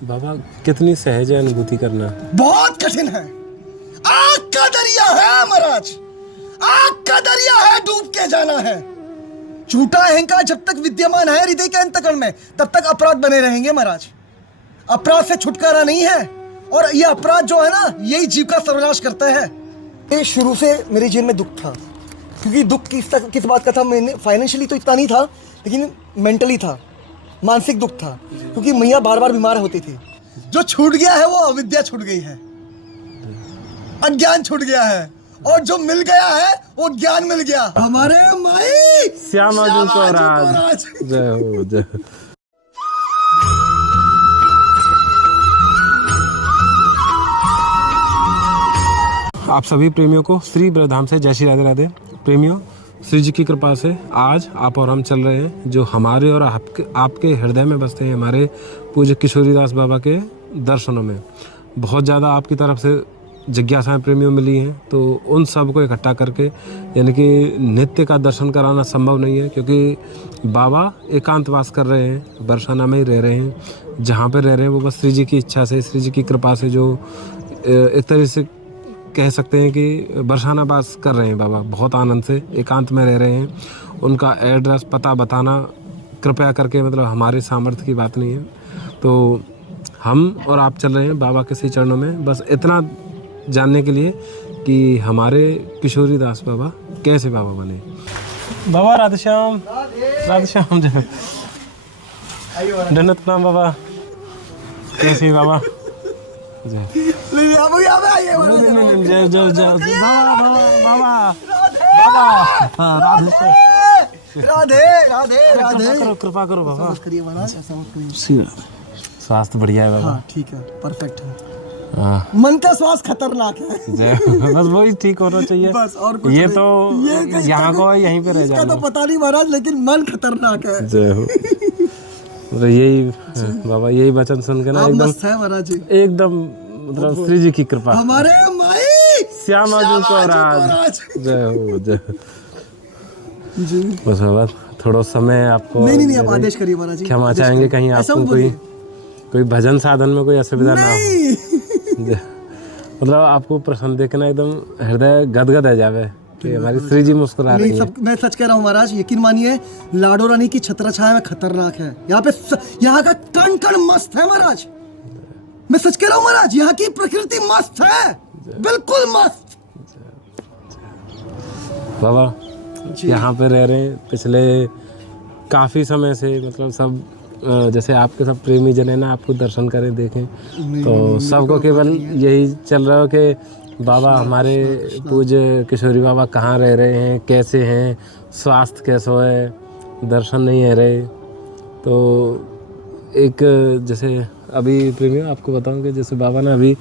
बाबा कितनी सहज है अनुभूति करना। बहुत कठिन है। आग का दरिया है महाराज, आग का दरिया है, डूब के जाना है। झूठा अहंकार जब तक विद्यमान है हृदय के अंतकरण में, तब तक अपराध बने रहेंगे महाराज। अपराध से छुटकारा नहीं है, और ये अपराध जो है ना, यही जीव का सर्वनाश करता है। ये शुरू से मेरे जीवन में दुख था, क्योंकि दुख किस बात का था, मैंने फाइनेंशियली तो इतना नहीं था, लेकिन मेंटली था, मानसिक दुख था, क्योंकि मैया बार बार बीमार होती थी। जो छूट गया है वो अविद्या छूट गई है, अज्ञान छूट गया है, और जो मिल गया है वो ज्ञान मिल गया। हमारे माई श्यामा जी को राज। जय हो, जय हो। आप सभी प्रेमियों को श्री ब्रजधाम से जय श्री राधे राधे। प्रेमियों, श्री जी की कृपा से आज आप और हम चल रहे हैं जो हमारे और आपके हृदय में बसते हैं, हमारे पूज्य किशोरीदास बाबा के दर्शनों में। बहुत ज़्यादा आपकी तरफ से जिज्ञासाएं प्रेमियों मिली हैं, तो उन सब को इकट्ठा करके, यानी कि नित्य का दर्शन कराना संभव नहीं है, क्योंकि बाबा एकांतवास कर रहे हैं, बरसाना में ही रह रहे हैं। जहाँ पर रह रहे हैं वो बस श्री जी की इच्छा से, श्री जी की कृपा से, जो एक तरह से कह सकते हैं कि बरसाना वास कर रहे हैं बाबा, बहुत आनंद से एकांत में रह रहे हैं। उनका एड्रेस पता बताना कृपया करके, मतलब हमारे सामर्थ्य की बात नहीं है। तो हम और आप चल रहे हैं बाबा के श्री चरणों में, बस इतना जानने के लिए कि हमारे किशोरीदास बाबा कैसे बाबा बने। बाबा राधेश्याम, राधेश्याम जय। दंडवत प्रणाम बाबा, कैसे बाबा? जय जय जय जय बाबा राधे राधे राधे। कृपा करो बाबा, करिए महाराज, स्वास्थ्य बढ़िया है बाबा। हाँ ठीक है, परफेक्ट है। हाँ। मन का स्वास्थ्य खतरनाक है। बस वही ठीक होना चाहिए बस, और कुछ ये नहीं। तो यहाँ को यहीं पे रह इसका जाना। तो पता नहीं महाराज, लेकिन मन खतरनाक है। जय हो। तो यही बाबा, यही वचन सुन के ना आप एकदम मस्त है महाराज जी, एकदम, मतलब श्री जी की कृपा। हमारे माई श्यामा जी को राज। जय हो, जय हो। जी बस बाबा, थोड़ा समय आपको नहीं आप आदेश करिए महाराज जी। क्षमा चाहेंगे, कहीं आपको कोई भजन साधन में कोई असुविधा ना हो। मतलब आपको प्रसन्न देखना एकदम हृदय गदगद है जावे कि हमारी श्री जी मुस्कुरा रही है। मैं सच कह रहा हूँ महाराज, यकीन मानिए, लाडो रानी की छत्र छाया में खतरनाक है। यहाँ पे यहाँ का कण कण मस्त है महाराज, मैं सच कह रहा हूँ महाराज, यहाँ की प्रकृति मस्त है, बिल्कुल मस्त। बाबा यहाँ पे रह रहे हैं पिछले काफ़ी समय से, मतलब सब जैसे आपके सब प्रेमी जन है ना, आपको दर्शन करें देखें, तो सबको केवल यही चल रहा हो कि बाबा हमारे पूज्य किशोरी बाबा कहाँ रह रहे हैं, कैसे हैं, स्वास्थ्य कैसा है, दर्शन नहीं है रहे। तो एक जैसे अभी प्रेमियों आपको बताऊं कि जैसे बाबा ना अभी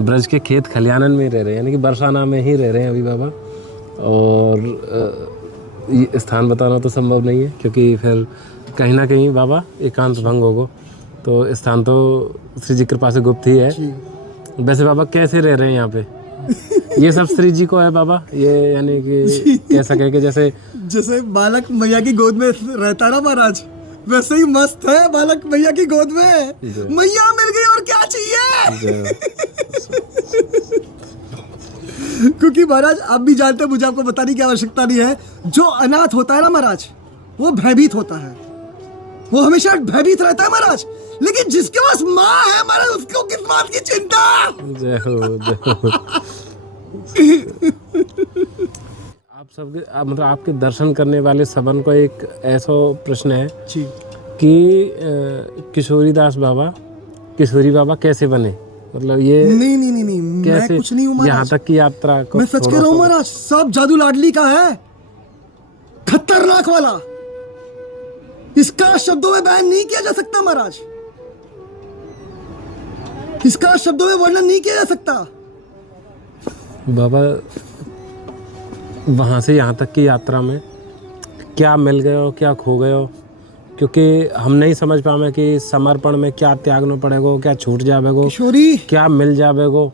ब्रज के खेत खलियानन में रह रहे हैं, यानी कि बरसाना में ही रह रहे हैं अभी बाबा। और ये स्थान बताना तो संभव नहीं है, क्योंकि फिर कहीं ना कहीं बाबा एकांत भंग होगा, तो स्थान तो श्री जी कृपा से गुप्त ही है। वैसे बाबा कैसे रह रहे हैं यहाँ पे? ये सब श्री जी को है बाबा, ये यानी कि कह सके कि जैसे बालक मैया की गोद में रहता ना महाराज, वैसे ही मस्त है बालक मैया की गोद में। मैया मिल गई और क्या चाहिए। क्योंकि महाराज आप भी जानते हैं, मुझे आपको बताने की आवश्यकता नहीं है, जो अनाथ होता है ना महाराज, वो भयभीत होता है, वो हमेशा भयभीत रहता है महाराज। लेकिन जिसके पास माँ है महाराज, उसको किस बात की चिंता। जय हो, जय हो। आप सबके मतलब आपके दर्शन करने वाले सबन को एक ऐसा प्रश्न है जी कि किशोरीदास बाबा, किशोरी बाबा कैसे बने? मतलब ये नहीं मैं कुछ नहीं हूँ महाराज, यहाँ तक की यात्रा को मैं सच कह रहा हूँ महाराज, सब जादू लाडली का है, खतरनाक वाला। इसका शब्दों में बयान नहीं किया जा सकता महाराज, इसका शब्दों में वर्णन नहीं किया जा सकता। बाबा वहाँ से यहाँ तक की यात्रा में क्या मिल गए हो, क्या खो गए हो? क्योंकि हम नहीं समझ पाए कि समर्पण में क्या त्यागना पड़ेगा, क्या छूट जाएगा, क्या मिल जाएगा,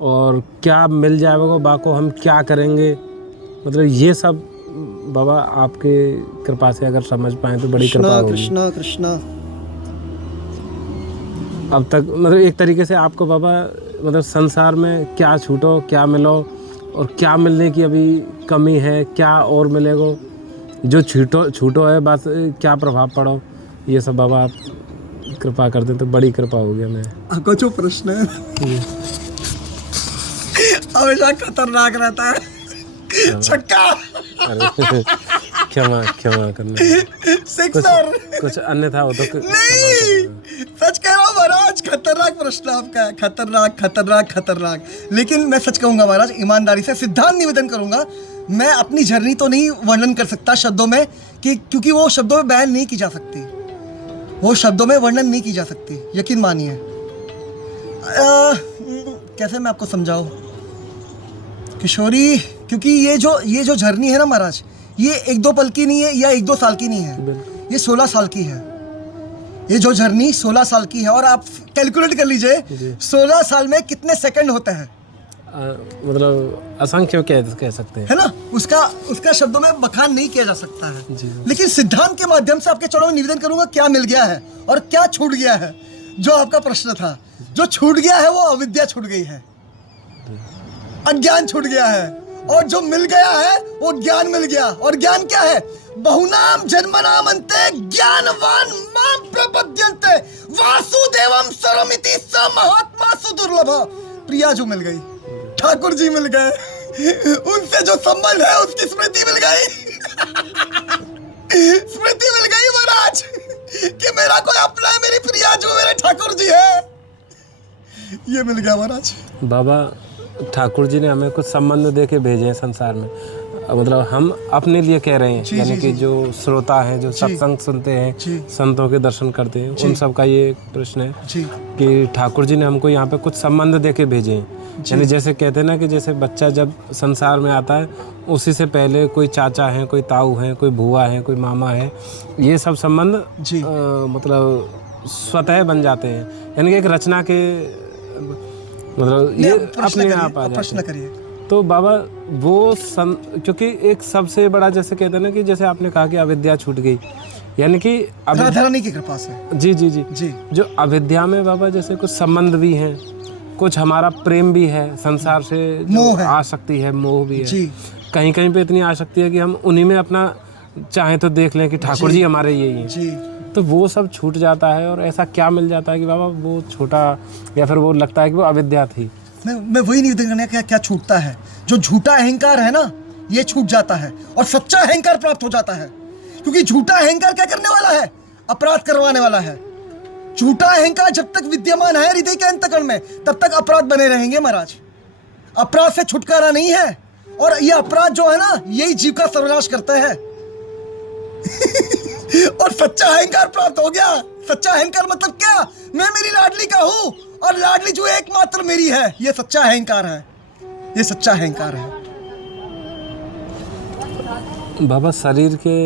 और क्या मिल जाएगा बाको हम क्या करेंगे। मतलब ये सब बाबा आपके कृपा से अगर समझ पाए तो बड़ी कृपा होगी। कृष्णा कृष्णा। अब तक मतलब एक तरीके से आपको बाबा मतलब संसार में क्या छूटो क्या मिलो और क्या मिलने की अभी कमी है, क्या और मिलेगा, जो छूटो है बस क्या प्रभाव पड़ो, ये सब बाबा आप कृपा कर दें तो बड़ी कृपा होगी हमें। आपका जो प्रश्न है हमेशा खतरनाक रहता है। छक्का। अरे क्षमा करना, सिक्सर। कुछ अन्यथा हो तो नहीं, सच कह रहा हूँ महाराज, खतरनाक प्रश्न आपका है, खतरनाक खतरनाक खतरनाक। लेकिन मैं सच कहूंगा महाराज, ईमानदारी से सिद्धांत निवेदन करूंगा, मैं अपनी जर्नी तो नहीं वर्णन कर सकता शब्दों में, कि क्योंकि वो शब्दों में बयान नहीं की जा सकती, वो शब्दों में वर्णन नहीं की जा सकती, यकीन मानिए। कैसे मैं आपको समझाऊं किशोरी, क्योंकि ये जो जर्नी है ना महाराज, ये 1-2 पल की नहीं है या 1-2 साल की नहीं है, ये 16 साल की है। ये जो जर्नी 16 साल की है, और आप कैलकुलेट कर लीजिए 16 साल में कितने सेकंड होते हैं, मतलब असंख्य कह सकते हैं, है ना। उसका शब्दों में बखान नहीं किया जा सकता है। लेकिन सिद्धांत के माध्यम से आपके चरणों में निवेदन करूंगा क्या मिल गया है और क्या छूट गया है। जो आपका प्रश्न था, जो छूट गया है वो अविद्या छूट गई है, अज्ञान छूट गया है, और जो मिल गया है वो ज्ञान मिल गया। और ज्ञान क्या है? बहुनाम जन्मनाम अन्ते ज्ञानवान मां प्रपद्यन्ते वासुदेवम सर्वमिति स महात्मा सुदुर्लभ। प्रिया जो मिल गई, ठाकुर जी मिल गए, उनसे जो संबंध है उसकी स्मृति मिल गई। स्मृति मिल गई महाराज कि मेरा कोई अपना है, मेरी प्रिया जो मेरे ठाकुर जी है, ये मिल गया महाराज। बाबा ठाकुर जी ने हमें कुछ संबंध दे के भेजे हैं संसार में, मतलब हम अपने लिए कह रहे हैं, यानी कि जो श्रोता हैं, जो सत्संग सुनते हैं, संतों के दर्शन करते हैं, उन सब का ये प्रश्न है कि ठाकुर जी ने हमको यहाँ पे कुछ संबंध दे के भेजे हैं। यानी जैसे कहते हैं ना कि जैसे बच्चा जब संसार में आता है उसी से पहले कोई चाचा है, कोई ताऊ है, कोई बुआ है, कोई मामा है, ये सब संबंध मतलब स्वतः बन जाते हैं, यानी कि एक रचना के मतलब ये अपने आप आ जाते हैं। तो बाबा वो क्योंकि एक सबसे बड़ा जैसे कहते हैं ना कि जैसे आपने कहा कि अविद्या छूट गई, यानी कि राधारानी की कृपा से। जी जी जी जी। जो अविद्या में बाबा जैसे कुछ संबंध भी हैं, कुछ हमारा प्रेम भी है, संसार से आसक्ति है, मोह भी है, कहीं कहीं पे इतनी आसक्ति है कि हम उन्हीं में अपना चाहे तो देख लें कि ठाकुर जी हमारे यही हैं, तो वो सब छूट जाता है। और ऐसा क्या मिल जाता है कि बाबा वो छोटा, या फिर वो लगता है कि वो अविद्या थी। मैं वही निवेदन करने का क्या छूटता है, जो झूठा अहंकार है ना, ये छूट जाता है और सच्चा अहंकार प्राप्त हो जाता है। क्योंकि झूठा अहंकार क्या करने वाला है? अपराध करवाने वाला है। झूठा अहंकार जब तक विद्यमान है हृदय के अंतःकरण में, तब तक अपराध बने रहेंगे महाराज। अपराध से छुटकारा नहीं है, और ये अपराध जो है ना, यही जीव का सर्वनाश करता है। और सच्चा अहंकार प्राप्त हो गया। सच्चा अहंकार मतलब क्या? मैं मेरी लाडली का हूं, और लाडली जो एकमात्र मेरी है, ये सच्चा अहंकार है, ये सच्चा अहंकार है। बाबा शरीर के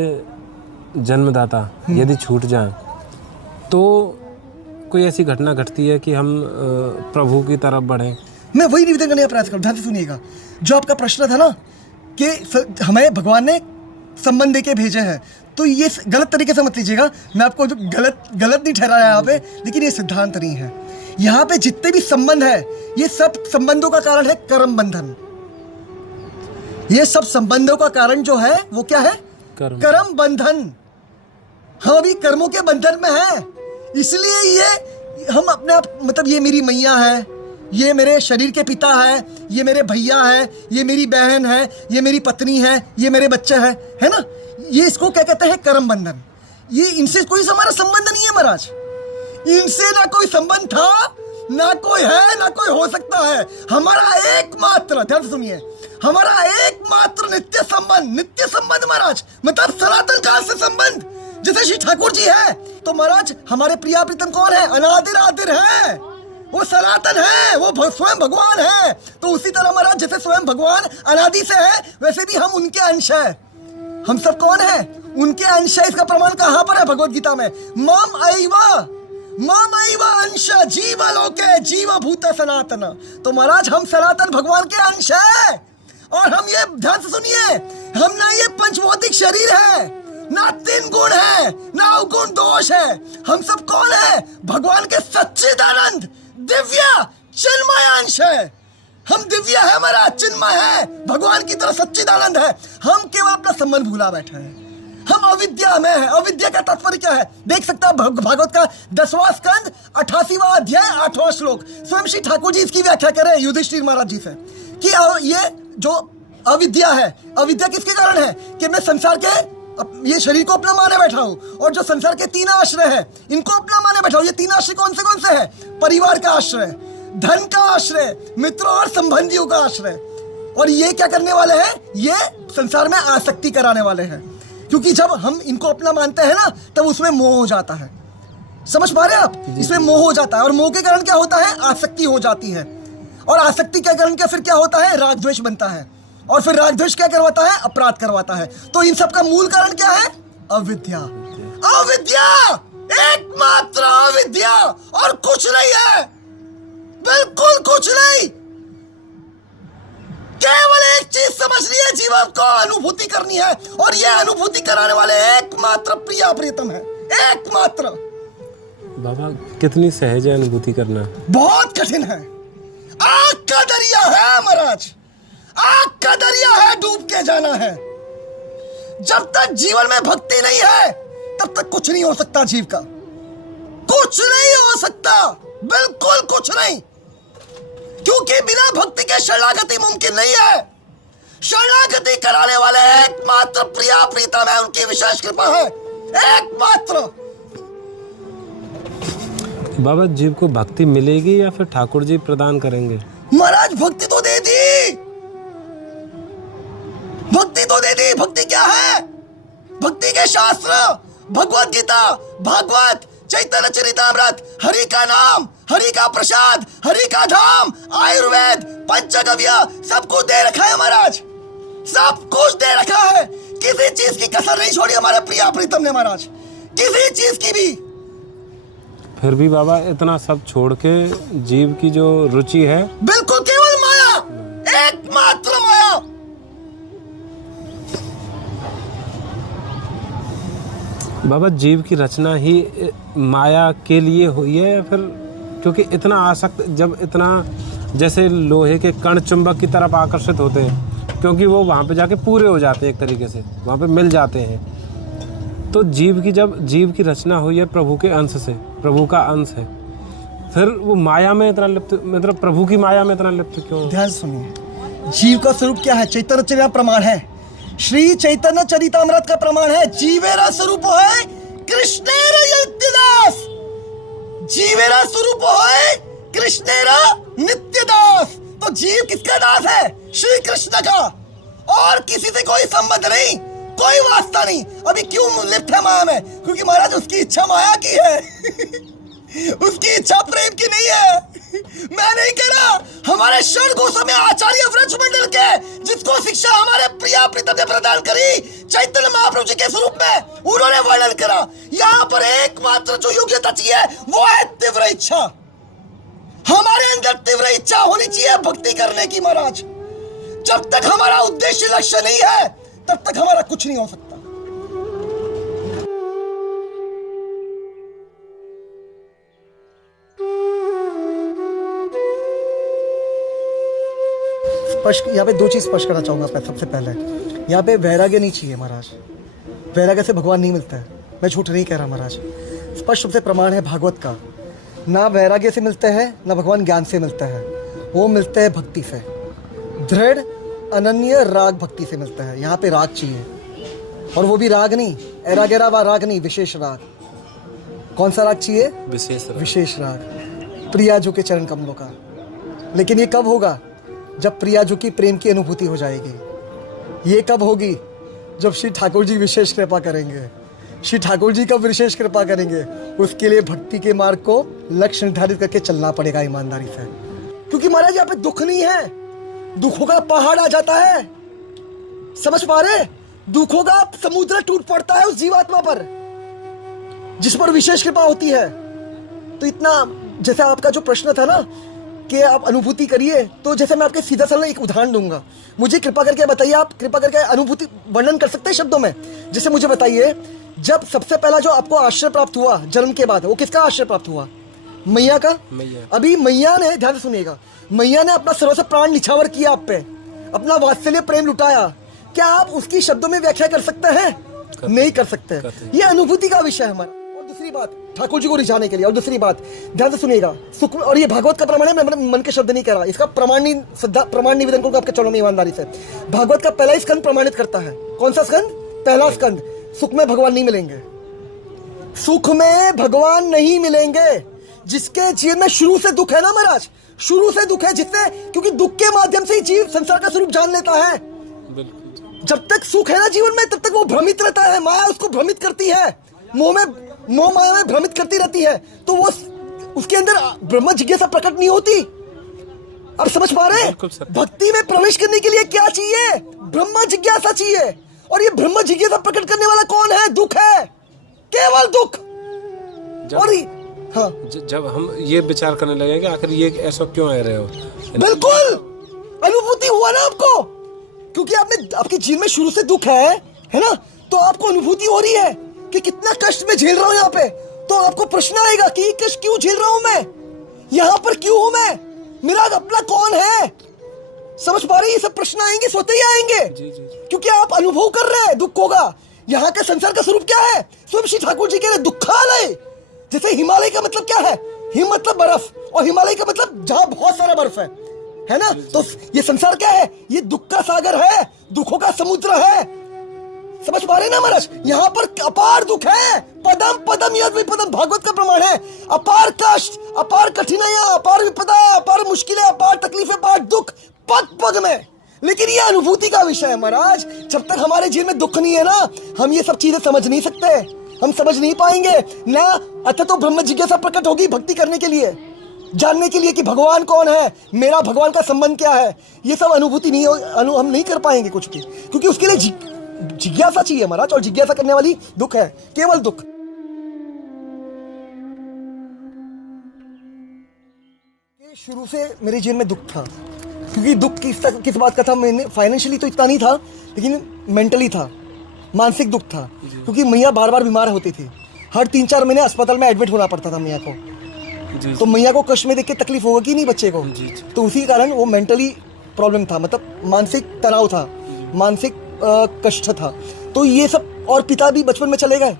जन्मदाता यदि छूट जाए तो कोई ऐसी घटना घटती है कि हम प्रभु की तरफ बढ़ें? मैं वही निवेदन करने का प्रयास करूँ, ध्यान से सुनिएगा। जो आपका प्रश्न था ना कि हमें भगवान ने संबंध देके भेजे हैं, तो ये गलत तरीके से मत लीजिएगा। मैं आपको जो गलत नहीं ठहराया यहाँ पे, लेकिन ये सिद्धांत नहीं है। यहाँ पे जितने भी संबंध है, ये सब संबंधों का कारण है कर्म बंधन। ये सब संबंधों का कारण जो है वो क्या है? कर्म बंधन। हम अभी कर्मों के बंधन में हैं, इसलिए ये हम अपने आप, मतलब ये मेरी मैया है, ये मेरे शरीर के पिता है, ये मेरे भैया है, ये मेरी बहन है, ये मेरी पत्नी है, ये मेरे बच्चे हैं, है ना। ये इसको क्या कहते हैं? कर्म बंधन। ये इनसे कोई हमारा संबंध नहीं है महाराज। इनसे ना कोई संबंध था, ना कोई है, ना कोई हो सकता है। हमारा एकमात्र, ध्यान से सुनिए, हमारा एकमात्र नित्य संबंध महाराज, मतलब सनातन काल से संबंध। जैसे श्री ठाकुर जी है, तो महाराज हमारे प्रिया प्रीतम कौन है? अनादिर आदिर है, वो सनातन है, वो स्वयं भगवान है। तो उसी तरह महाराज जैसे स्वयं भगवान अनादि से है, वैसे भी हम उनके अंश है। हम सब कौन है? उनके अंश है। इसका प्रमाण कहाँ पर है? भगवत गीता में, माम ऐव अंश जीवलोके जीवभूत सनातन। तो महाराज हम सनातन भगवान के अंश है। और हम ये ध्यान से सुनिए, हम ना ये पंचभौतिक शरीर है, ना 3 गुण है, ना अवगुण दोष है। हम सब कौन है? भगवान के सच्चिदानंद दिव्य चिन्मय अंश है। हम दिव्य है, हमारा चिन्मय है, भगवान की तरह सच्चिदानंद है। हम केवल अपना संबंध भूला बैठे हैं। हम अविद्या में है। अविद्या का तात्पर्य क्या है? देख सकता है भागवत का 10वां स्कंद 88वां अध्याय 8वां श्लोक। स्वयं श्री ठाकुर जी इसकी व्याख्या करें युधिष्ठिर महाराज जी से कि ये जो अविद्या है, अविद्या किसके कारण है? कि मैं संसार के ये शरीर को अपना माने बैठा हूं, और जो संसार के 3 आश्रय है इनको अपना माने बैठा हूं। ये 3 आश्रय कौन से है? परिवार का आश्रय, धन का आश्रय, मित्रों और संबंधियों का आश्रय। और ये क्या करने वाले हैं? ये संसार में आसक्ति कराने वाले हैं। क्योंकि जब हम इनको अपना मानते हैं ना, तब उसमें मोह हो जाता है। समझ पा रहे हैं आप? इसमें मोह हो जाता है, और मोह के कारण क्या होता है? आसक्ति हो जाती है। और आसक्ति के कारण क्या फिर क्या होता है? राग द्वेष बनता है, और फिर राग द्वेष क्या करवाता है? अपराध करवाता है। तो इन सब का मूल कारण क्या है? अविद्या। अविद्या, एकमात्र अविद्या, और कुछ नहीं है, बिल्कुल कुछ नहीं। केवल एक चीज समझनी है, जीवन को अनुभूति करनी है, और यह अनुभूति कराने वाले एकमात्र प्रिया प्रीतम है, एकमात्र। बाबा कितनी सहज है अनुभूति करना? बहुत कठिन है। आग का दरिया है महाराज, आग का दरिया है, डूब के जाना है। जब तक जीवन में भक्ति नहीं है, तब तक कुछ नहीं हो सकता। जीव का कुछ नहीं हो सकता, बिल्कुल कुछ नहीं। क्योंकि बिना भक्ति के शरणागति मुमकिन नहीं है। शरणागति कराने वाले एकमात्र प्रिया प्रीतम है, उनकी विशेष कृपा है, एकमात्र। बाबा जीव को भक्ति मिलेगी या फिर ठाकुर जी प्रदान करेंगे? महाराज भक्ति तो दे दी, भक्ति तो दे दी। भक्ति क्या है? भक्ति के शास्त्र, भगवत गीता, भागवत, चैतन्य चरितामृत, हरि का नाम, हरि का प्रसाद, हरि का धाम, आयुर्वेद, पंचगव्य, सब कुछ दे रखा है महाराज, सब कुछ दे रखा है। किसी चीज की कसर नहीं छोड़ी हमारे प्रिया प्रीतम ने महाराज, किसी चीज की भी। फिर भी बाबा इतना सब छोड़ के जीव की जो रुचि है, बिल्कुल केवल माया, एकमात्र माया। बाबा जीव की रचना ही माया के लिए हुई है, या फिर क्योंकि इतना आसक्त, जब इतना जैसे लोहे के कण चुंबक की तरफ आकर्षित होते हैं, क्योंकि वो वहाँ पे जाके पूरे हो जाते हैं, एक तरीके से वहाँ पे मिल जाते हैं। तो जब जीव की रचना हुई है प्रभु के अंश से, प्रभु का अंश है, फिर वो माया में इतना लिप्त, मतलब प्रभु की माया में इतना लिप्त क्यों? ध्यान सुनिए, जीव का स्वरूप क्या है? चैतन्य चरिता प्रमाण है, श्री चैतन्य चरितामृत का प्रमाण है। जीवेरा स्वरूप है कृष्णेरा नित्यदास, जीवेरा स्वरूप है कृष्णेरा नित्यदास। तो जीव किसका दास है? श्री कृष्ण का, और किसी से कोई संबंध नहीं, कोई वास्ता नहीं। अभी क्यों लिप्त है माया में? क्योंकि महाराज उसकी इच्छा माया की है उसकी इच्छा प्रेम की नहीं है। मैं नहीं कह रहा, हमारे षड गोस्वामी आचार्य व्रज मंडल के, जिसको शिक्षा हमारे प्रिया प्रीतम ने प्रदान करी चैतन्य महाप्रभु जी के स्वरूप में, उन्होंने वर्णन करा। यहाँ पर एकमात्र जो योग्यता चाहिए वो है तीव्र इच्छा। हमारे अंदर तीव्र इच्छा होनी चाहिए भक्ति करने की महाराज। जब तक हमारा उद्देश्य लक्ष्य नहीं है, तब तक हमारा कुछ नहीं हो सकता। यहाँ पे 2 चीज स्पष्ट करना चाहूंगा मैं। सबसे पहले यहाँ पे वैराग्य नहीं चाहिए महाराज, वैराग्य से भगवान नहीं मिलता है। मैं झूठ नहीं कह रहा महाराज, स्पष्ट रूप से प्रमाण है भागवत का। ना वैराग्य से मिलते हैं, ना भगवान ज्ञान से मिलता है, वो मिलते हैं भक्ति से। दृढ़ अनन्य राग भक्ति से मिलता है। यहाँ पे राग चाहिए, और वो भी राग नहीं, एरागेरा वा राग नहीं, विशेष राग। कौन सा राग चाहिए? विशेष राग, प्रियाजू के चरण कमलों का। लेकिन ये कब होगा? जब प्रियाजू की प्रेम की अनुभूति हो जाएगी। ये कब होगी? जब श्री ठाकुर जी विशेष कृपा करेंगे। श्री ठाकुर जी कब विशेष कृपा करेंगे? उसके लिए भक्ति के मार्ग को लक्ष्य निर्धारित करके चलना पड़ेगा ईमानदारी से। क्योंकि महाराज यहाँ पे दुख नहीं है, दुखों का पहाड़ आ जाता है। समझ पा रहे? दुखों का समुद्र टूट पड़ता है उस जीवात्मा पर जिस पर विशेष कृपा होती है। तो इतना, जैसे आपका जो प्रश्न था ना कि आप अनुभूति करिए। तो जैसे मैं आपके सीधा साधा एक उदाहरण दूंगा, मुझे कृपा करके बताइए, आप कृपा करके अनुभूति वर्णन कर सकते हैं शब्दों में? जैसे मुझे बताइए, जब सबसे पहला जो आपको आश्रय प्राप्त हुआ जन्म के बाद, वो किसका आश्रय प्राप्त हुआ? मैया का। अभी मैया ने, ध्यान से सुनिएगा, मैया ने अपना सर्वस्व प्राण निछावर किया आप पे, अपना वात्सल्य प्रेम लुटाया। क्या आप उसकी शब्दों में व्याख्या कर सकते हैं? नहीं कर सकते। ये अनुभूति का विषय है हमारा। और दूसरी बात, ठाकुर जी को रिझाने के लिए, और दूसरी बात ध्यान से सुनिएगा, सुख, और ये भागवत का प्रमाण है, मैं मन के शब्द नहीं कह रहा, इसका प्रमाण निवेदन करूंगा आपके चरणों में ईमानदारी से। भागवत का पहला स्कंद प्रमाणित करता है। कौन सा स्कंद? पहला स्कंद। सुख में भगवान नहीं मिलेंगे, सुख में भगवान नहीं मिलेंगे। जिसके जीवन में शुरू से दुख है ना महाराज, शुरू से दुख है, जिससे, क्योंकि दुख के माध्यम से ही जीव संसार का स्वरूप जान लेता है। जब तक सुख है ना जीवन में, तब तक वो भ्रमित रहता है, माया उसको भ्रमित करती है, मोह माया में भ्रमित करती रहती है, तो वो उसके अंदर ब्रह्म जिज्ञासा प्रकट नहीं होती। अब समझ पा रहे हैं? भक्ति में प्रवेश करने के लिए क्या चाहिए? ब्रह्म जिज्ञासा चाहिए। और ये ब्रह्म जिज्ञासा प्रकट करने वाला कौन है? दुख है, केवल दुख। और हाँ, जब हम ये विचार करने लगेंगे आखिर ये ऐसा क्यों है रहे हो, बिल्कुल अनुभूति हुआ ना आपको, क्योंकि आपके जीवन में शुरू से दुख है ना, तो आपको अनुभूति हो रही है कि कितना कष्ट मैं झेल रहा हूं यहाँ पे। तो आपको प्रश्न आएगा कि ये कष्ट क्यों झेल रहा हूं मैं, यहाँ पर क्यों हूं मैं, मेरा अपना कौन है? समझ पा रहे? ये सब प्रश्न आएंगे, स्वतः ही आएंगे। क्योंकि आप अनुभव कर रहे हैं दुख होगा। यहाँ का संसार का स्वरूप क्या है? स्वयं श्री ठाकुर जी कह रहे दुखालय। जैसे हिमालय का मतलब क्या है? हिम मतलब बर्फ, और हिमालय का मतलब जहां बहुत सारा बर्फ है ना। तो ये संसार क्या है? ये दुख का सागर है, दुखों का समुद्र है। समझ पा रहे ना महाराज? यहाँ पर अपार दुख है, पदम पदम यद विपदम, भागवत का प्रमाण है। अपार कष्ट, अपार कठिनाइयां, अपार विपदा, अपार मुश्किलें, अपार तकलीफें, अपार दुख पग पग में। लेकिन ये अनुभूति का विषय है महाराज। जब तक हमारे जीवन में दुख नहीं है ना, हम ये सब चीजें समझ नहीं सकते, हम समझ नहीं पाएंगे ना। अतः तो ब्रह्म जिज्ञासा प्रकट होगी भक्ति करने के लिए, जानने के लिए कि भगवान कौन है, मेरा भगवान का संबंध क्या है। ये सब अनुभूति नहीं हम नहीं कर पाएंगे कुछ भी, क्योंकि उसके लिए जिज्ञासा चाहिए महाराज, और जिज्ञासा करने वाली दुख है, केवल दुख। शुरू से मेरे जीवन में दुख था, क्योंकि दुख किस बात का था? मैंने फाइनेंशियली तो इतना नहीं था, लेकिन मेंटली था, मानसिक दुख था। क्योंकि मैया बार बार बीमार होती थी, हर 3-4 महीने अस्पताल में एडमिट होना पड़ता था मैया को। तो मैया को कष्ट में देख के तकलीफ होगी नहीं बच्चे को, तो उसी कारण वो मेंटली प्रॉब्लम था, मतलब मानसिक तनाव था, मानसिक कष्ट था। तो ये सब, और पिता भी बचपन में चले गए।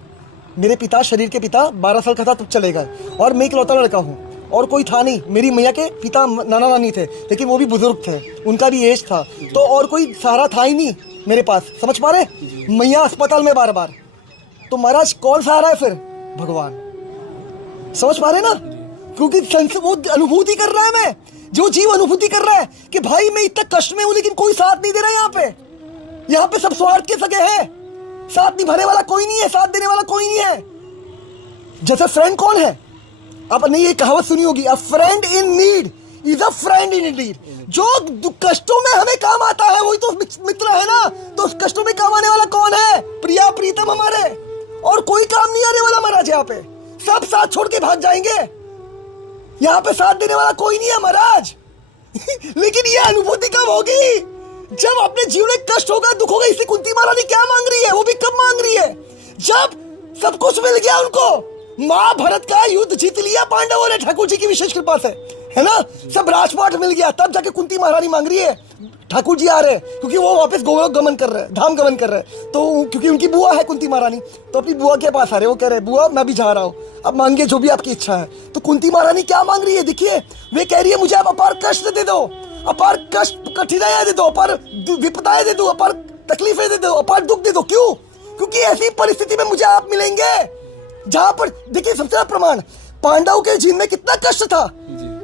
मेरे पिता, शरीर के पिता 12 साल का था तब चले गए, और मैं इकलौता लड़का हूँ, और कोई था नहीं। मेरी मैया के पिता नाना नानी थे, लेकिन वो भी बुजुर्ग थे, उनका भी एज था, तो और कोई सहारा था ही नहीं मेरे पास। समझ पा रहे? मैया अस्पताल में बार बार, तो महाराज कौन सहारा है फिर? भगवान। समझ पा रहे ना? क्योंकि वो अनुभूति कर रहा है, मैं जो जीव अनुभूति कर रहा है कि भाई मैं इतना कष्ट में हूं, लेकिन कोई साथ नहीं दे रहा है। यहाँ पे सब स्वार्थ के सगे हैं, साथ निभाने वाला कोई नहीं है, साथ देने वाला कोई नहीं है। जैसे फ्रेंड कौन है? आपने ये कहावत सुनी होगी, अ friend in need is a friend in Indeed. जो कष्टों में हमें काम आता है वही तो मित्र है ना। तो उस कष्टों में काम आने वाला कौन है? प्रिया प्रीतम हमारे, और कोई काम नहीं आने वाला महाराज। यहाँ पे सब साथ छोड़ के भाग जाएंगे, यहाँ पे साथ देने वाला कोई नहीं है महाराज। लेकिन ये अनुभूति कब होगी? जब अपने जीवन में कष्ट होगा, दुख होगा। इसी कुंती महारानी क्या मांग रही है? वो भी कब मांग रही है? जब सब कुछ मिल गया उनको, महाभारत का युद्ध जीत लिया पांडवों ने ठाकुर जी की विशेष कृपा से, है ना, सब राजपाट मिल गया, तब जाके कुंती महारानी मांग रही है ठाकुर जी आ रहे हैं, क्योंकि वो वापस गोलोक गमन कर रहे हैं, धाम गमन कर रहे हैं। तो क्योंकि उनकी बुआ है कुंती महारानी, तो अपनी बुआ के पास आ रहे, वो कह रहे बुआ मैं भी जा रहा हूँ, अब मांगिए जो भी आपकी इच्छा है। तो कुंती महारानी क्या मांग रही है? देखिए, वे कह रही है मुझे आप अपार कष्ट दे दो, अपार कष्ट कठिनाइयां दे दो, अपार विपदाएं दे दो, अपार तकलीफें दे दो, अपार दुख दे दो। क्यों? क्योंकि ऐसी परिस्थिति में मुझे आप मिलेंगे जहां पर, देखिए सबसे बड़ा प्रमाण, पांडवों के जीवन में कितना कष्ट था,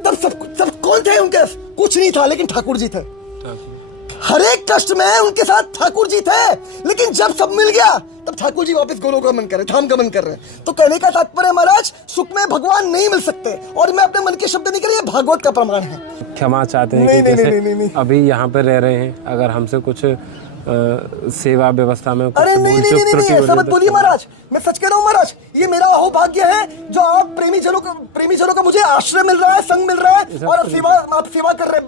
तब सब कौन थे उनके? कुछ नहीं था, लेकिन ठाकुर जी थे। हर एक कष्ट में उनके साथ ठाकुर जी थे। लेकिन जब सब मिल गया, तब ठाकुर जी वापस गोलोक गमन कर रहे, धाम गमन कर रहे। तो कहने का तात्पर्य महाराज, सुख में भगवान नहीं मिल सकते। और मैं अपने मन के शब्द नहीं कर, ये भागवत का प्रमाण है। क्षमा चाहते हैं कि जैसे अभी यहाँ पे रह रहे हैं, अगर हमसे कुछ सेवा व्यवस्था में अरे नहीं, ऐसा मत बोलिए महाराज, मैं सच कह रहा हूँ महाराज, ये मेरा अहोभाग्य है जो आप प्रेमी जनों का मुझे आश्रय मिल रहा है, संग मिल रहा है, और आप सेवा कर रहे हैं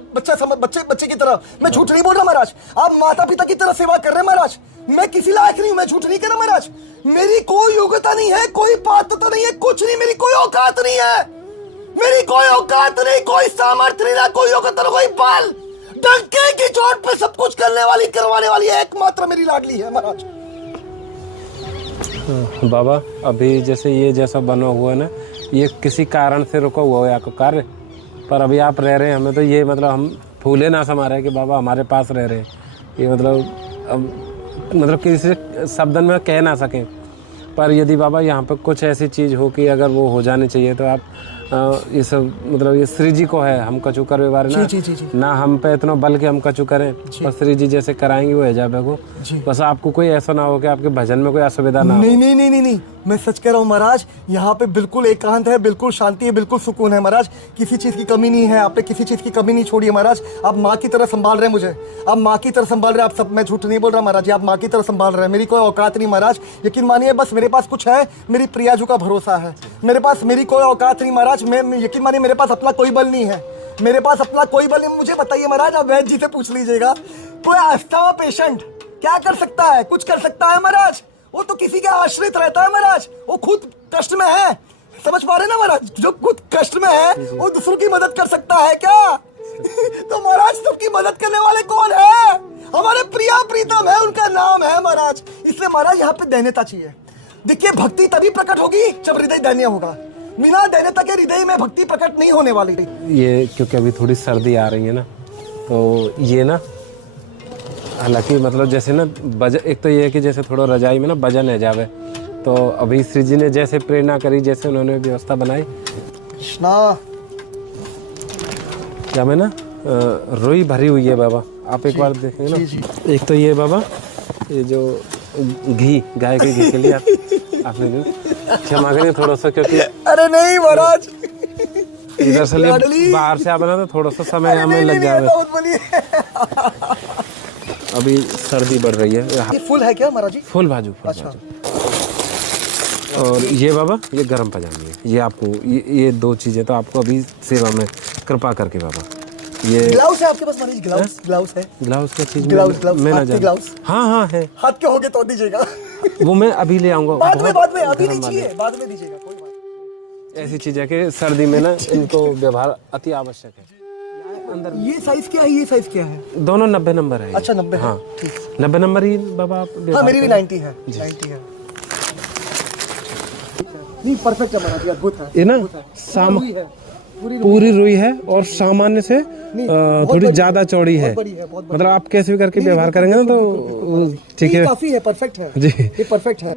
बच्चे की तरह। मैं झूठ नहीं बोल रहा महाराज, आप माता पिता की तरह सेवा कर रहे हैं महाराज। मैं किसी लायक नहीं हूं, मैं झूठ नहीं कर रहा महाराज। मेरी कोई योग्यता नहीं है, कोई पात्रता नहीं है, कुछ नहीं, मेरी कोई औकात नहीं है, मेरी कोई औकात नहीं, कोई सामर्थ्य नहीं, कोई योग्यता नहीं, कोई बल। डंके की चोट पे सब कुछ करवाने वाली एकमात्र मेरी लाडली है महाराज। बाबा अभी जैसे ये जैसा बना हुआ है ना, ये किसी कारण से रुका हुआ है आपका कार्य, पर अभी आप रह रहे हैं, हमें तो ये मतलब हम फूले ना समा रहे कि बाबा हमारे पास रह रहे हैं। ये मतलब किसी शब्दन में कह ना सकें, पर यदि बाबा यहाँ पर कुछ ऐसी चीज़ हो कि अगर वो हो जानी चाहिए तो आप ये सब मतलब ये श्री जी को है, हम कचू कर व्यवहार ना ना हम पे इतना बल के हम कचू करें, पर श्री जी जैसे कराएंगे वो हिजाबे को। बस आपको कोई ऐसा ना हो कि आपके भजन में कोई असुविधा ना हो। नहीं, मैं सच कह रहा हूँ महाराज, यहाँ पे बिल्कुल एकांत है, बिल्कुल शांति है, बिल्कुल सुकून है महाराज। किसी चीज़ की कमी नहीं है, आपने किसी चीज़ की कमी नहीं छोड़ी है महाराज। आप माँ की तरह संभाल रहे हैं मुझे, आप माँ की तरह संभाल रहे हैं आप सब। मैं झूठ नहीं बोल रहा महाराज, आप माँ की तरह संभाल रहे हैं। मेरी कोई औकात नहीं महाराज, यकीन मानिए। बस मेरे पास कुछ है, मेरी प्रियाजू का भरोसा है। मेरे पास मेरी कोई औकात नहीं महाराज। मैं यकीन मानिए, मेरे पास अपना कोई बल नहीं है, मेरे पास अपना कोई बल नहीं। मुझे बताइए महाराज, आप वैद्य जी से पूछ लीजिएगा, कोई अस्थमा पेशेंट क्या कर सकता है? कुछ कर सकता है महाराज? वो तो किसी के आश्रित रहता है महाराज, वो खुद कष्ट में है। समझ पा रहे ना महाराज, जो खुद कष्ट में है वो दूसरों की मदद कर सकता है क्या? तो महाराज सबकी मदद करने वाले कौन है? हमारे प्रिया प्रीतम है, उनका नाम है महाराज। इसलिए महाराज यहाँ पे दैन्यता चाहिए। देखिए, भक्ति तभी प्रकट होगी जब हृदय दैन्य होगा। बिना दैन्यता के हृदय में भक्ति प्रकट नहीं होने वाली। ये क्योंकि अभी थोड़ी सर्दी आ रही है ना, तो ये ना हालांकि मतलब जैसे ना एक तो ये है कि जैसे थोड़ा रजाई में ना वजन है जावे, तो अभी श्री जी ने जैसे प्रेरणा करी, जैसे उन्होंने व्यवस्था बनाई कृष्णा, क्या में ना रुई भरी हुई है बाबा। आप एक बार देखेंगे ना, एक तो ये बाबा, ये जो घी, गाय के घी के लिए आपने क्षमा करें थोड़ा सा, क्योंकि अरे नहीं महाराज, इधर से बाहर से आना तो थोड़ा सा समय हमें लग जाएगा। अभी सर्दी बढ़ रही है। ये फुल है क्या महाराज जी? फुल बाजू, अच्छा। और ये बाबा, ये गरम पजामी है, ये आपको ये दो चीजें तो आपको अभी सेवा में कृपा करके बाबा। ये ग्लाउस है आपके पास महाराज? ग्लाउस है? ग्लाउस क्या चीज? ग्लाउस मैं ना जानता। हाँ है। हाथ के होगे तो दीजिएगा। वो मैं अभी ले आऊंगा। बाद में अभी नहीं चाहिए, बाद में दीजिएगा, कोई बात। ऐसी चीज है कि सर्दी में ना इनको व्यवहार अति आवश्यक है। अंदर ये साइज क्या है? ये साइज क्या है? दोनों 90 नंबर है। अच्छा 90 हाँ, ठीक। 90 नंबर ही बाबा आप? हाँ मेरी भी 90 है, 90 है। नहीं परफेक्ट है महाराज, अद्भुत है। ये ना पूरी रुई है और सामान्य से थोड़ी ज्यादा चौड़ी है। मतलब आप कैसे भी करके व्यवहार करेंगे ना तो ठीक है, काफी है, परफेक्ट है जी, ये परफेक्ट है।